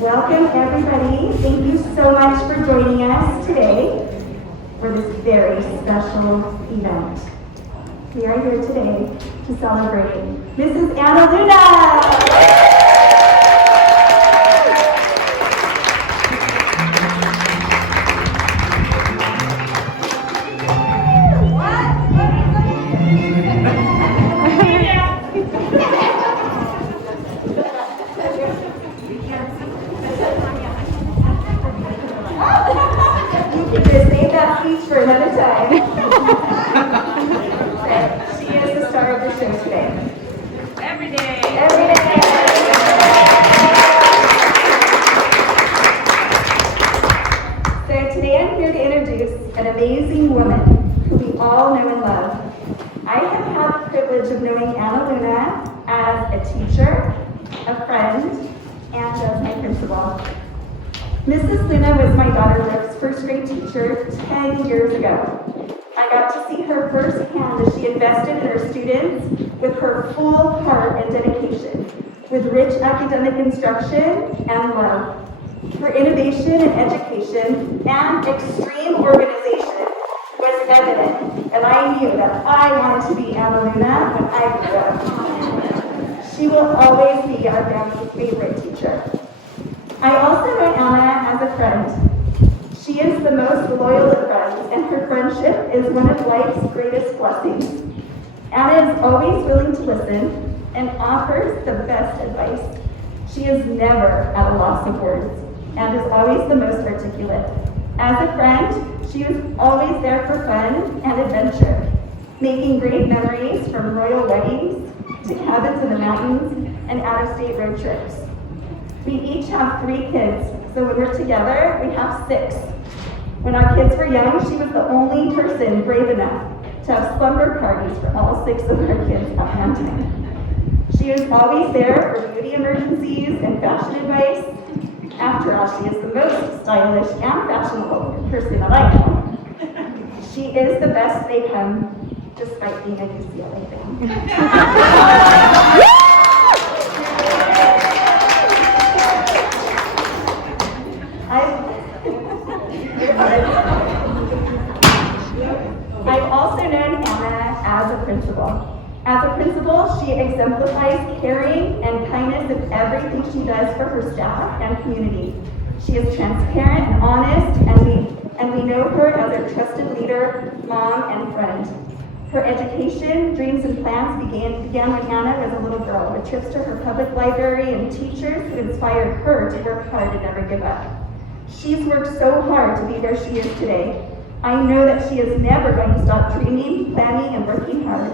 Welcome, everybody. Thank you so much for joining us today for this very special event. We are here today to celebrate Mrs. Anna Luna. Save that speech for another time. She is the star of the show today. Every day. Every day. So today I'm here to introduce an amazing woman who we all know and love. I have had the privilege of knowing Anna Luna as a teacher, a friend, and as my principal. Mrs. Luna was my daughter Brooke's first grade teacher 10 years ago. I got to see her firsthand as she invested in her students with her full heart and dedication, with rich academic instruction and love. Her innovation in education and extreme organization was evident, and I knew that I wanted to be Anna Luna when I grew up. She will always be our family's favorite teacher. I also know Anna as a friend. She is the most loyal of friends, and her friendship is one of life's greatest blessings. Anna is always willing to listen and offers the best advice. She is never at a loss of words and is always the most articulate. As a friend, she is always there for fun and adventure, making great memories from royal weddings to cabins in the mountains and out-of-state road trips. We each have 3 kids, so when we're together, we have 6. When our kids were young, she was the only person brave enough to have slumber parties for all 6 of our kids at one time. She is always there for beauty emergencies and fashion advice. After all, she is the most stylish and fashionable person that I know. She is the best they come, despite being a UCLA fan. I've also known Anna as a principal. As a principal, she exemplifies caring and kindness in everything she does for her staff and community. She is transparent and honest, and we know her as our trusted leader, mom, and friend. Her education, dreams, and plans began when Anna was a little girl, with trips to her public library and teachers who inspired her to work hard and never give up. She's worked so hard to be where she is today. I know that she is never going to stop dreaming, planning, and working hard.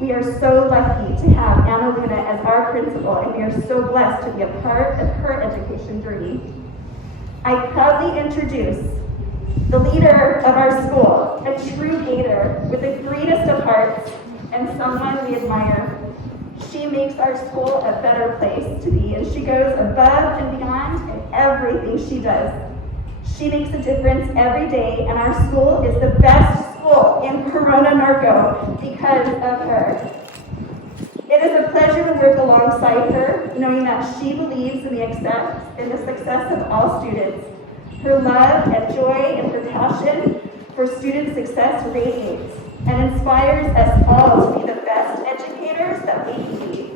We are so lucky to have Anna Luna as our principal, and we are so blessed to be a part of her education journey. I proudly introduce the leader of our school, a true Gator with the greatest of hearts and someone we admire. She makes our school a better place to be, and she goes above and beyond in everything she does. She makes a difference every day, and our school is the best school in Corona Norco because of her. It is a pleasure to work alongside her, knowing that she believes in the success of all students. Her love and joy and her passion for student success radiates and inspires us all to be the best educators that we can be.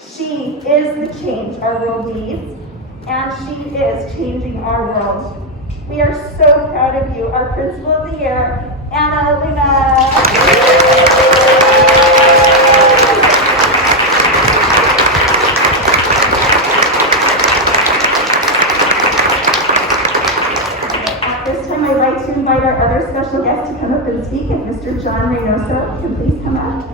She is the change our world needs, and she is changing our world. We are so proud of you, our Principal of the Year, Anna Luna. At this time, I'd like to invite our other special guest to come up and speak, and Mr. John Reynoso can please come up.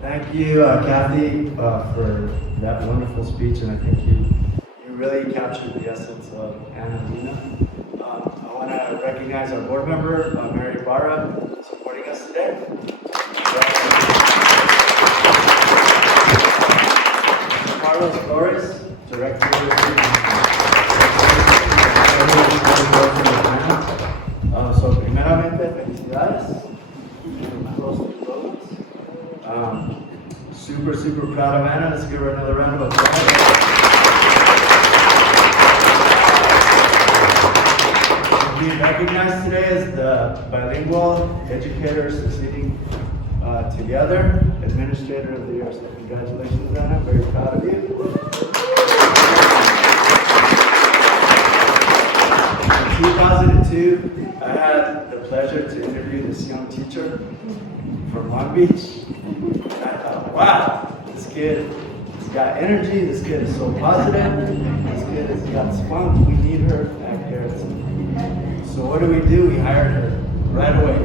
Thank you, Kathy, for that wonderful speech, and I think you really captured the essence of Anna Luna. I want to recognize our board member, Mary Barra, for supporting us today. Carlos Flores, Director of So, primeramente, felicidades. Super proud of Anna. Let's give her another round of applause. Being recognized today as the Bilingual Educator Succeeding Together Administrator of the Year. So congratulations, Anna. I'm very proud of you. In 2002, I had the pleasure to interview this young teacher from Long Beach. And I thought, wow, this kid has got energy, this kid is so positive, this kid has got spunk, we need her back there. So what do? We hired her right away.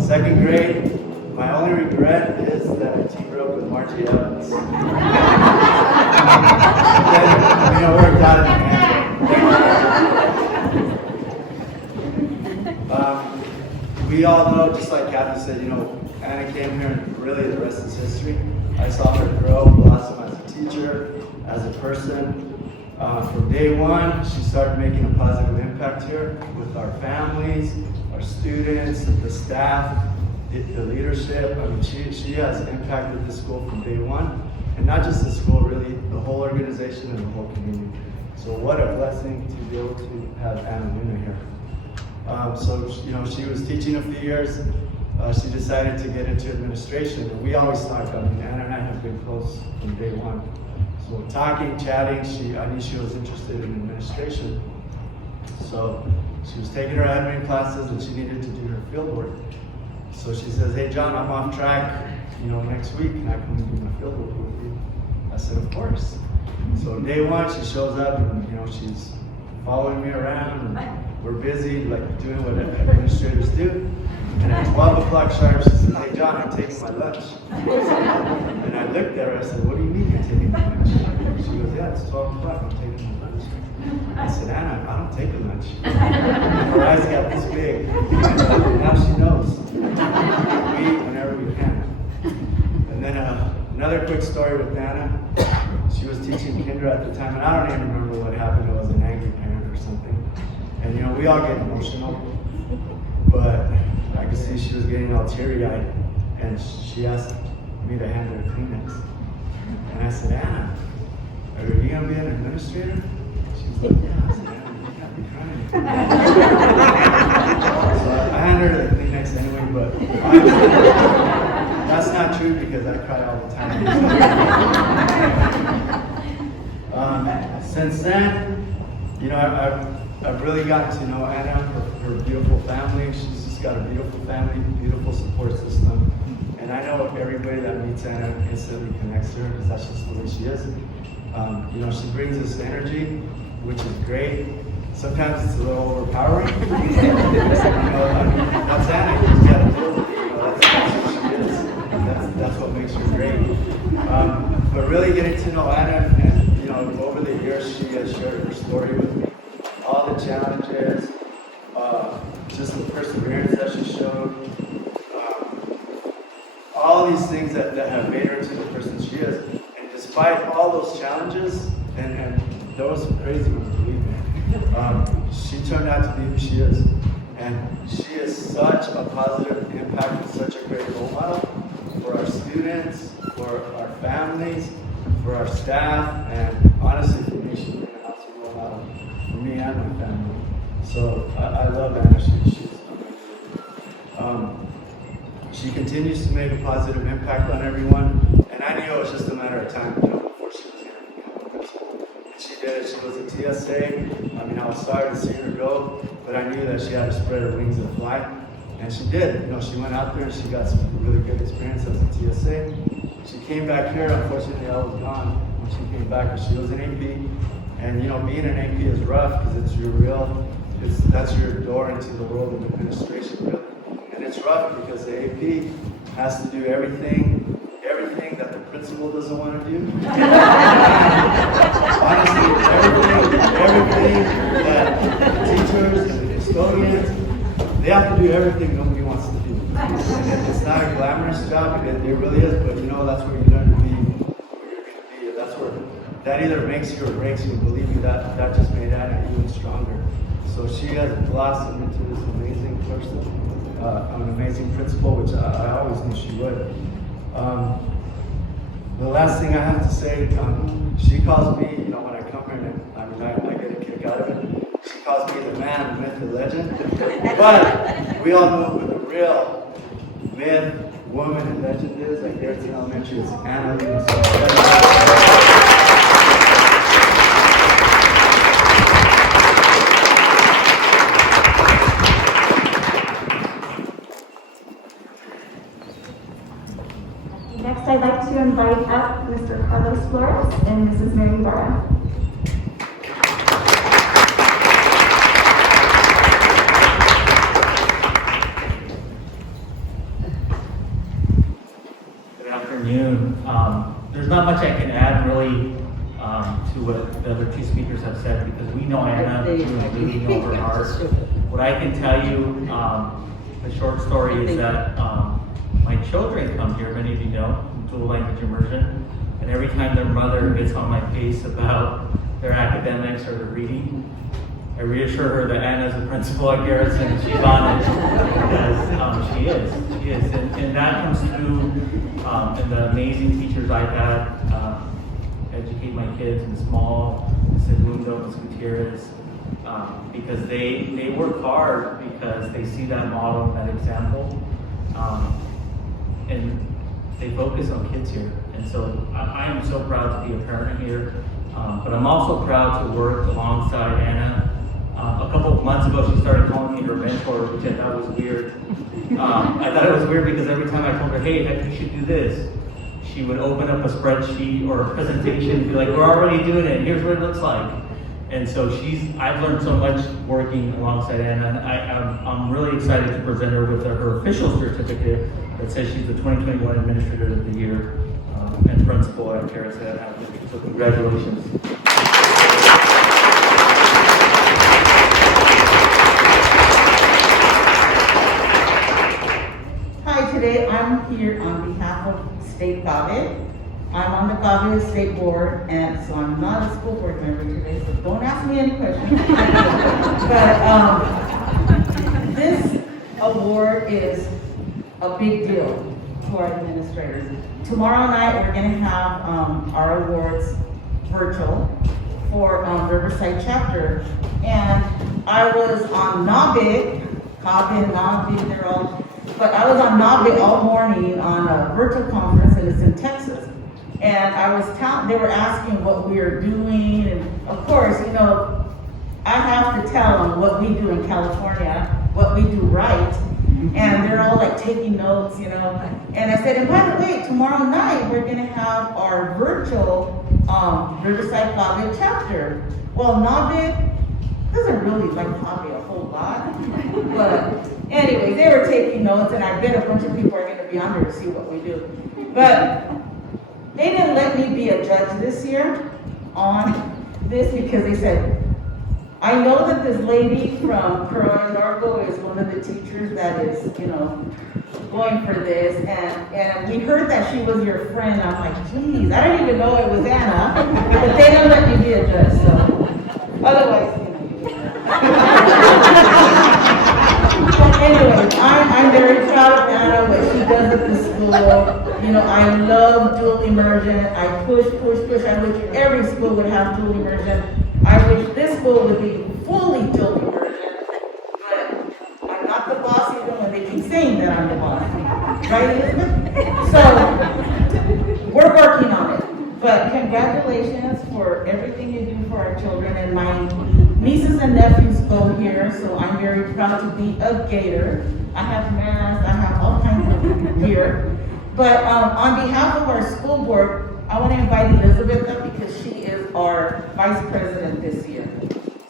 Second grade, my only regret is that I teamed her up with Margie Evans. Then, it worked out in the end. We all know, just like Kathy said, Anna came here and really the rest is history. I saw her grow, blossom as a teacher, as a person. From day one, she started making a positive impact here with our families, our students, the staff, the leadership. I mean, she has impacted the school from day one. And not just the school, really, the whole organization and the whole community. So what a blessing to be able to have Anna Luna here. She was teaching a few years. She decided to get into administration, and we always talk. I mean, Anna and I have been close from day one. So talking, chatting, I knew she was interested in administration. So she was taking her admin classes, and she needed to do her field work. So she says, "Hey John, I'm off track. Next week, can I come and do my field work with you?" I said, "Of course." So day one, she shows up, and she's following me around. And we're busy, like doing what administrators do. And at 12 o'clock sharp, she said, "Hey John, I'm taking my lunch." And I looked at her, I said, "What do you mean you're taking my lunch?" She goes, "Yeah, it's 12 o'clock, I'm taking my lunch." I said, "Anna, I don't take a lunch." Her eyes got this big. Now she knows. We eat whenever we can. And then another quick story with Anna. She was teaching kinder at the time, and I don't even remember what happened. It was an angry parent or something. And we all get emotional, but I could see she was getting all teary-eyed, and she asked me to hand her a Kleenex. And I said, "Anna, are you going to be an administrator?" She was like, "Yeah." I said, "Anna, you can't be crying." So I handed her the Kleenex anyway, but that's not true because I cry all the time. Since then, I've really gotten to know Anna, her beautiful family. She's just got a beautiful family, beautiful support system. And I know everybody that meets Anna instantly connects to her because that's just the way she is. She brings this energy, which is great. Sometimes it's a little overpowering. That's Anna. You just gotta deal with it. That's what she is. That's what makes her great. But really getting to know Anna, and over the years, she has shared her story with me. All the challenges, just the perseverance that she showed, all these things that have made her into the person she is. And despite all those challenges, and there was some crazy ones, believe me, she turned out to be who she is. And she is such a positive impact and such a great role model for our students, for our families, for our staff, and honestly for me, she's been an awesome role model for me and my family. So I love Anna. She's amazing. She continues to make a positive impact on everyone, and I knew it was just a matter of time, before she was going to become a principal. And she did it. She was a TSA. I mean, I was sorry to see her go, but I knew that she had to spread her wings and fly, and she did. She went out there and she got some really good experience as a TSA. She came back here. Unfortunately, I was gone when she came back, but she was an AP. And being an AP is rough because it's that's your door into the world of administration, really. And it's rough because the AP has to do everything that the principal doesn't want to do. Honestly, everything that the teachers and the custodians, they have to do everything nobody wants to do. And it's not a glamorous job, it really is, but that's where you learn to be where you're going to be. That's where that either makes you or breaks you. Believe me, that just made Anna even stronger. So she has blossomed into this amazing person, an amazing principal, which I always knew she would. The last thing I have to say, she calls me, when I come here, and I get a kick out of it. She calls me the man, the myth, the legend. But we all know who the real myth, woman, and legend is. Like Garrison Elementary, it's Anna Luna. Next, I'd like to invite up Mr. Carlos Flores and Mrs. Mary Barra. Good afternoon. There's not much I can add really to what the other two speakers have said because we know Anna, we know her heart. What I can tell you, the short story is that my children come here, many of you know, dual language immersion, and every time their mother gets on my case about their academics or their reading, I reassure her that Anna's the principal at Garrison and she's on it because she is. And that comes through in the amazing teachers I've had educate my kids in small, Ms. Segundo, Ms. Gutierrez, because they work hard because they see that model, that example. And they focus on kids here. And so I am so proud to be a parent here, but I'm also proud to work alongside Anna. A couple of months ago, she started calling me her mentor, which I thought was weird. I thought it was weird because every time I told her, hey, you should do this, she would open up a spreadsheet or a presentation and be like, we're already doing it, here's what it looks like. And so I've learned so much working alongside Anna, and I'm really excited to present her with her official certificate that says she's the 2021 Administrator of the Year and Principal at Garrison Elementary. So congratulations. Hi, today I'm here on behalf of State GAVE. I'm on the GAVE State Board, and so I'm not a school board member today, so don't ask me any questions. But this award is a big deal to our administrators. Tomorrow night, we're going to have our awards virtual for Riverside chapter. And I was on NABIC, they're all, but I was on NABIC all morning on a virtual conference, and it's in Texas. And they were asking what we are doing, and of course, I have to tell them what we do in California, what we do right, and they're all like taking notes, And I said, and by the way, tomorrow night we're gonna have our virtual Riverside County chapter. Well, NABIC doesn't really like hobby a whole lot, but anyway, they were taking notes, and I bet a bunch of people are gonna be on there to see what we do. But they didn't let me be a judge this year on this because they said, I know that this lady from Corona Largo is one of the teachers that is, going for this, and we heard that she was your friend. I'm like, geez, I don't even know it was Anna, but they don't let me be a judge, so otherwise, Anyways, I'm very proud of Anna, what she does at the school. I love dual immersion. I push. I wish every school would have dual immersion. I wish this school would be fully dual immersion. But I'm not the boss even when they keep saying that I'm the boss. Right, Elizabeth? So, we're working on it. But congratulations for everything you do for our children, and my nieces and nephews go here, so I'm very proud to be a Gator. I have masks, I have all kinds of gear. But on behalf of our school board, I want to invite Elizabeth up because she is our vice president this year.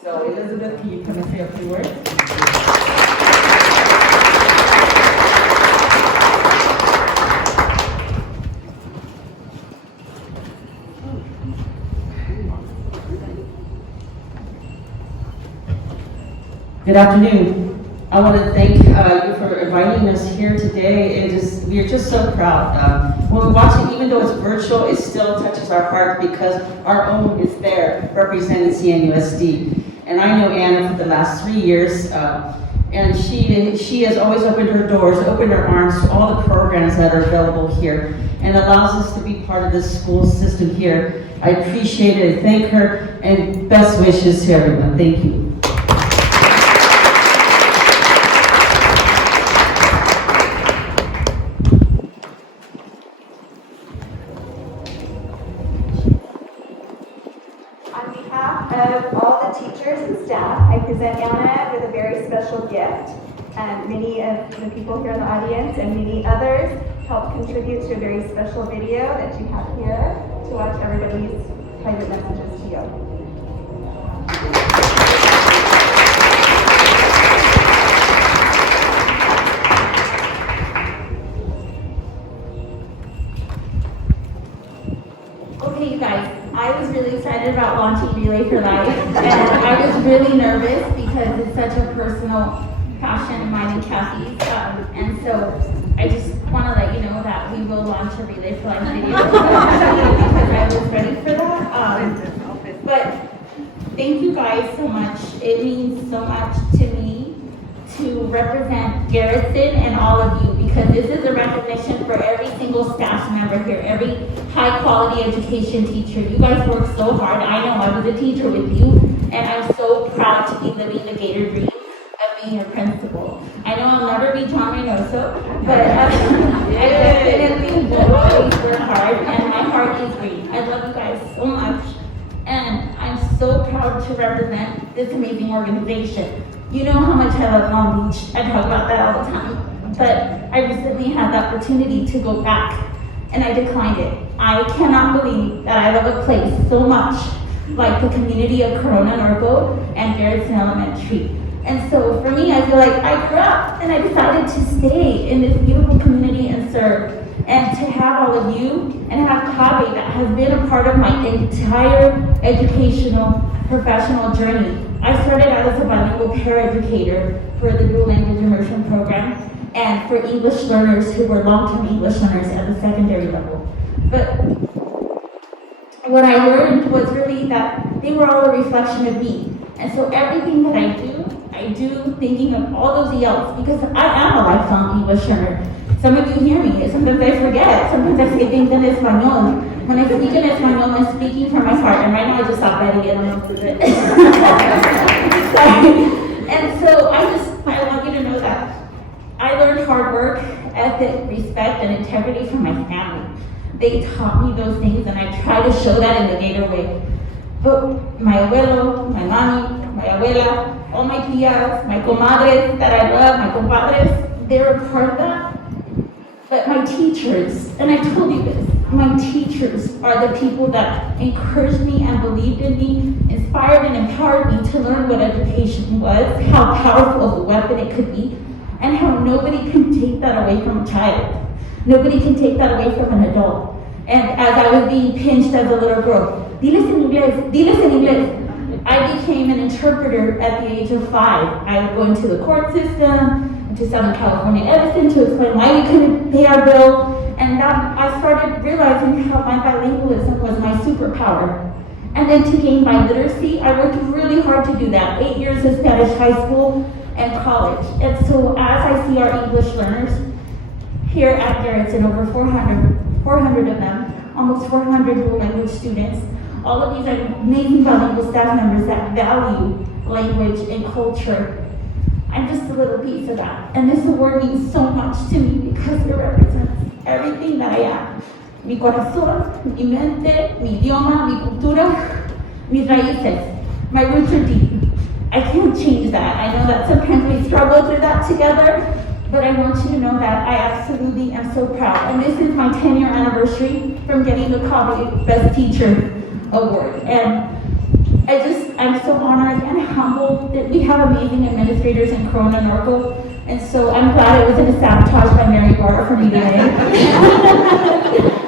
So Elizabeth, can you come and say a few words? Good afternoon. I want to thank you for inviting us here today. We're just so proud. When we watch it, even though it's virtual, it still touches our heart because our own is there representing CNUSD. And I know Anna for the last 3 years, and she has always opened her doors, opened her arms to all the programs that are available here, and allows us to be part of this school system here. I appreciate it. I thank her, and best wishes to everyone. Thank you. On behalf of all the teachers and staff, I present Anna with a very special gift. Many of the people here in the audience and many others helped contribute to a very special video that you have here to watch everybody's private messages to you. Okay, you guys, I was really excited about launching Relay for Life, and I was really nervous because it's such a personal passion of mine and Kathy's, and so I just want to let you know that we will launch a Relay for Life video because I was ready for that. But thank you guys so much. It means so much to me to represent Garrettson and all of you, because this is a recognition for every single staff member here, every high quality education teacher. You guys work so hard. I know I was a teacher with you, and I'm so proud to be living the Gator dream of being a principal. I know I'll never be John Reynoso, but I definitely will always work hard, and my heart is green. I love you guys so much, and I'm so proud to represent this amazing organization. You know how much I love Long Beach. I talk about that all the time. But I recently had the opportunity to go back, and I declined it. I cannot believe that I love a place so much like the community of Corona Norco and Garrettson Elementary. And so for me, I feel like I grew up and I decided to stay in this beautiful community and serve. And to have all of you and have Kave that has been a part of my entire educational professional journey. I started out as a bilingual paraeducator for the dual language immersion program and for English learners who were long-term English learners at the secondary level. But what I learned was really that they were all a reflection of me. And so everything that I do thinking of all those ELs, because I am a lifelong English learner. Some of you hear me, sometimes I forget, sometimes I say things in Espanol. When I speak in Espanol, I'm speaking from my heart, and right now I just stopped Betty and I'm up it. And so I want you to know that I learned hard work, ethic, respect, and integrity from my family. They taught me those things, and I try to show that in the Gator way. But my abuelo, my mami, my abuela, all my tias, my comadres that I love, my compadres, they're a part of that. But my teachers, and I told you this, my teachers are the people that encouraged me and believed in me, inspired and empowered me to learn what education was, how powerful of a weapon it could be, and how nobody can take that away from a child. Nobody can take that away from an adult. And as I was being pinched as a little girl, diles en inglés, diles en inglés. I became an interpreter at the age of 5. I would go into the court system, to Southern California Edison, to explain why we couldn't pay our bill. And that I started realizing how my bilingualism was my superpower. And then to gain my literacy, I worked really hard to do that. 8 years of Spanish high school and college. And so as I see our English learners here at Garrettson, over 400 of them, almost 400 dual language students, all of these are amazing bilingual staff members that value language and culture. I'm just a little piece of that. And this award means so much to me because it represents everything that I am. Mi corazón, mi mente, mi idioma, mi cultura, mis raíces. My roots are deep. I can't change that. I know that sometimes we struggle through that together, but I want you to know that I absolutely am so proud. And this is my 10-year anniversary from getting the Kave Best Teacher Award. And I'm so honored and humbled that we have amazing administrators in Corona Norco. And so I'm glad it wasn't a sabotage by Mary Barr for me today.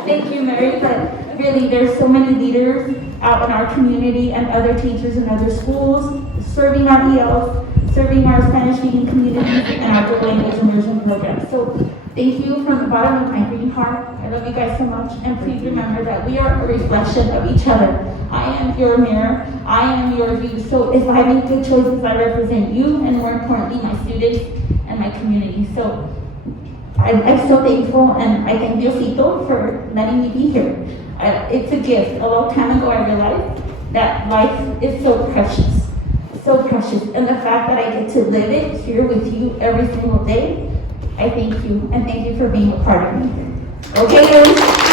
Thank you, Mary. But really, there's so many leaders out in our community and other teachers in other schools, serving our ELs, serving our Spanish-speaking communities and our dual language immersion program. So thank you from the bottom of my green heart. I love you guys so much, and please remember that we are a reflection of each other. I am your mirror, I am your view. So if I make good choices, I represent you, and more importantly, my students and my community. So I'm so thankful, and I thank Diosito for letting me be here. It's a gift. A long time ago, I realized that life is so precious, and the fact that I get to live it here with you every single day, I thank you, and thank you for being a part of me. Okay, guys?